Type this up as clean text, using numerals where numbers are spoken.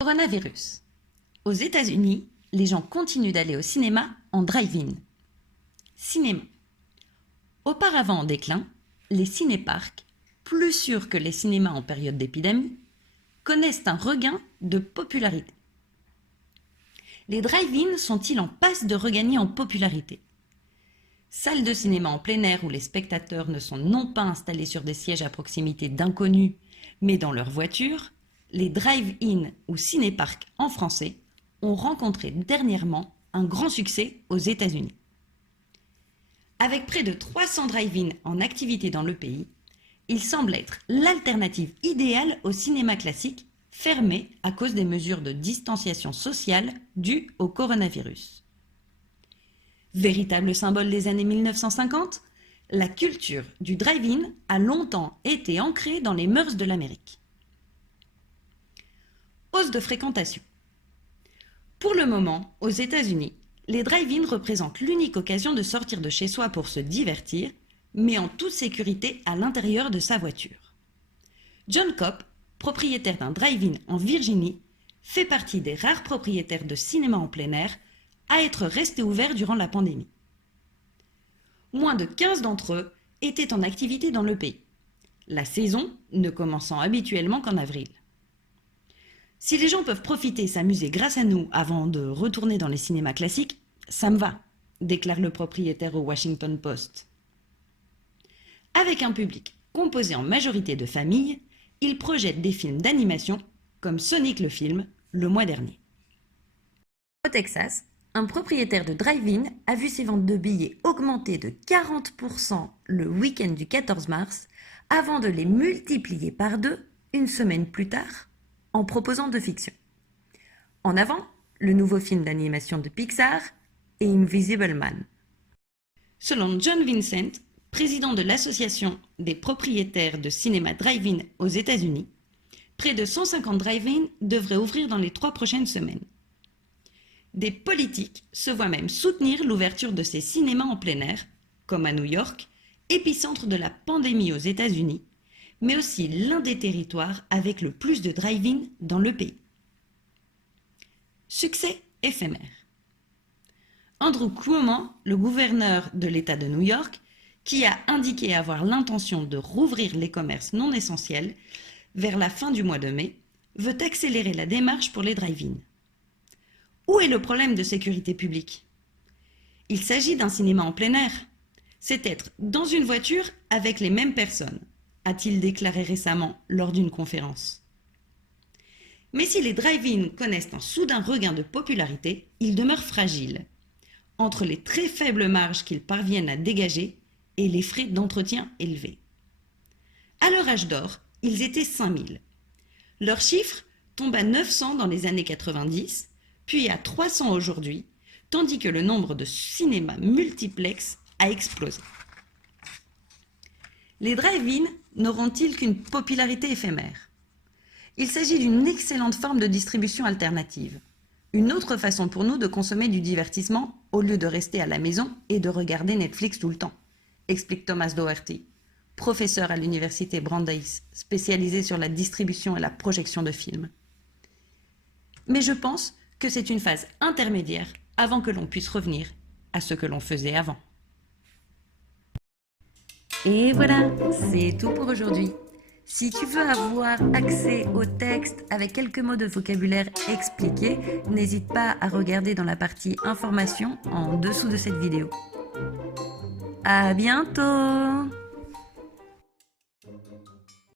Coronavirus. Aux États-Unis, les gens continuent d'aller au cinéma en drive-in. Cinéma. Auparavant en déclin, les cinéparcs, plus sûrs que les cinémas en période d'épidémie, connaissent un regain de popularité. Les drive-in sont-ils en passe de regagner en popularité? Salles de cinéma en plein air où les spectateurs ne sont non pas installés sur des sièges à proximité d'inconnus, mais dans leur voiture, les drive-in ou cinéparcs en français ont rencontré dernièrement un grand succès aux États-Unis. Avec près de 300 drive-in en activité dans le pays, il semble être l'alternative idéale au cinéma classique fermé à cause des mesures de distanciation sociale dues au coronavirus. Véritable symbole des années 1950, la culture du drive-in a longtemps été ancrée dans les mœurs de l'Amérique. Hausse de fréquentation. Pour le moment, aux États-Unis, les drive-in représentent l'unique occasion de sortir de chez soi pour se divertir, mais en toute sécurité à l'intérieur de sa voiture. John Copp, propriétaire d'un drive-in en Virginie, fait partie des rares propriétaires de cinéma en plein air à être restés ouverts durant la pandémie. Moins de 15 d'entre eux étaient en activité dans le pays, la saison ne commençant habituellement qu'en avril. Si les gens peuvent profiter et s'amuser grâce à nous avant de retourner dans les cinémas classiques, ça me va, déclare le propriétaire au Washington Post. Avec un public composé en majorité de familles, il projette des films d'animation comme Sonic le film le mois dernier. Au Texas, un propriétaire de drive-in a vu ses ventes de billets augmenter de 40% le week-end du 14 mars avant de les multiplier par 2 une semaine plus tard en proposant de fiction. En avant, le nouveau film d'animation de Pixar et Invisible Man. Selon John Vincent, président de l'association des propriétaires de cinéma drive-in aux États-Unis, près de 150 drive-in devraient ouvrir dans les 3 prochaines semaines. Des politiques se voient même soutenir l'ouverture de ces cinémas en plein air, comme à New York, épicentre de la pandémie aux États-Unis, mais aussi l'un des territoires avec le plus de drive-in dans le pays. Succès éphémère. Andrew Cuomo, le gouverneur de l'État de New York, qui a indiqué avoir l'intention de rouvrir les commerces non essentiels vers la fin du mois de mai, veut accélérer la démarche pour les drive-in. Où est le problème de sécurité publique? Il s'agit d'un cinéma en plein air. C'est être dans une voiture avec les mêmes personnes, a-t-il déclaré récemment lors d'une conférence. Mais si les drive-in connaissent un soudain regain de popularité, ils demeurent fragiles, entre les très faibles marges qu'ils parviennent à dégager et les frais d'entretien élevés. À leur âge d'or, ils étaient 5000. Leur chiffre tombe à 900 dans les années 90, puis à 300 aujourd'hui, tandis que le nombre de cinémas multiplex a explosé. Les drive-in n'auront-ils qu'une popularité éphémère? Il s'agit d'une excellente forme de distribution alternative. Une autre façon pour nous de consommer du divertissement au lieu de rester à la maison et de regarder Netflix tout le temps, explique Thomas Doherty, professeur à l'université Brandeis, spécialisé sur la distribution et la projection de films. Mais je pense que c'est une phase intermédiaire avant que l'on puisse revenir à ce que l'on faisait avant. Et voilà, c'est tout pour aujourd'hui. Si tu veux avoir accès au texte avec quelques mots de vocabulaire expliqués, n'hésite pas à regarder dans la partie information en dessous de cette vidéo. À bientôt!